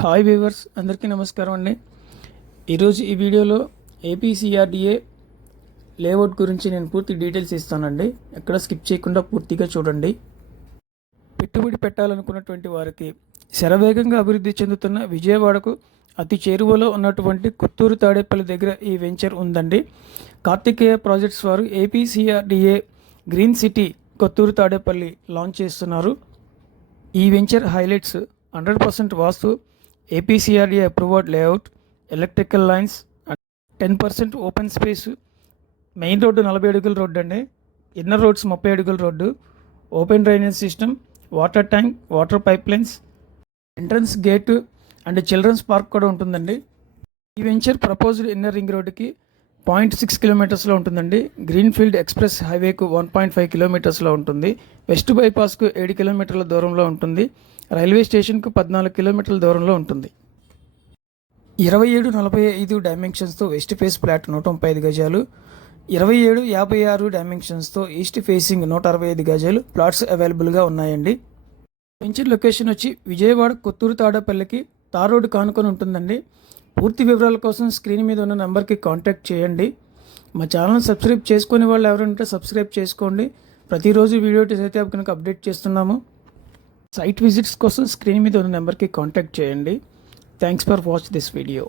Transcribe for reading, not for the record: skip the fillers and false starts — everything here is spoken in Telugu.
హాయ్ వ్యూవర్స్, అందరికీ నమస్కారం అండి. ఈరోజు ఈ వీడియోలో ఏపీసీఆర్డీఏ లేఅవుట్ గురించి నేను పూర్తి డీటెయిల్స్ ఇస్తానండి. ఎక్కడ స్కిప్ చేయకుండా పూర్తిగా చూడండి. పెట్టుబడి పెట్టాలనుకున్నటువంటి వారికి శరవేగంగా అభివృద్ధి చెందుతున్న విజయవాడకు అతి చేరువలో ఉన్నటువంటి కొత్తూరు తాడేపల్లి దగ్గర ఈ వెంచర్ ఉందండి. కార్తికేయ ప్రాజెక్ట్స్ వారు APCRDA green city Kothuru Tadepalli launch చేస్తున్నారు. ఈ venture highlights 100% vastu, APCRDA approved layout, electrical lines, 10% open space, main road 40 అడుగుల రోడ్డు అండి, ఇన్నర్ రోడ్స్ 30 అడుగుల road, open drainage system, water tank, water pipe lines, entrance gate and children's park కూడా ఉంటుందండి. ఈ వెంచర్ ప్రపోజ్డ్ ఇన్నర్ రింగ్ రోడ్డుకి 0.6 కిలోమీటర్స్లో ఉంటుందండి. గ్రీన్ఫీల్డ్ ఎక్స్ప్రెస్ హైవేకు 1.5 కిలోమీటర్స్లో ఉంటుంది. వెస్ట్ బైపాస్కు 7 కిలోమీటర్ల దూరంలో ఉంటుంది. రైల్వే స్టేషన్కు 14 కిలోమీటర్ల దూరంలో ఉంటుంది. 27-45 డైమెన్షన్స్తో వెస్ట్ ఫేస్ ప్లాట్ 135 గజాలు, 27-56 డైమెన్షన్స్తో ఈస్ట్ ఫేసింగ్ 165 గజాలు ప్లాట్స్ అవైలబుల్గా ఉన్నాయండి. వెంచర్ లొకేషన్ వచ్చి విజయవాడ కొత్తూరు తాడేపల్లికి తార్ రోడ్డు కానుకొని ఉంటుందండి. పూర్తి వివరాల కోసం స్క్రీన్ మీద ఉన్న నెంబర్కి కాంటాక్ట్ చేయండి. మా ఛానల్ సబ్స్క్రైబ్ చేసుకునే వాళ్ళు ఎవరంటే సబ్స్క్రైబ్ చేసుకోండి. ప్రతిరోజు వీడియో అయితే కనుక అప్డేట్ చేస్తున్నాము. సైట్ విజిట్స్ కోసం స్క్రీన్ మీద ఉన్న నెంబర్కి కాంటాక్ట్ చేయండి. Thanks for watch this video.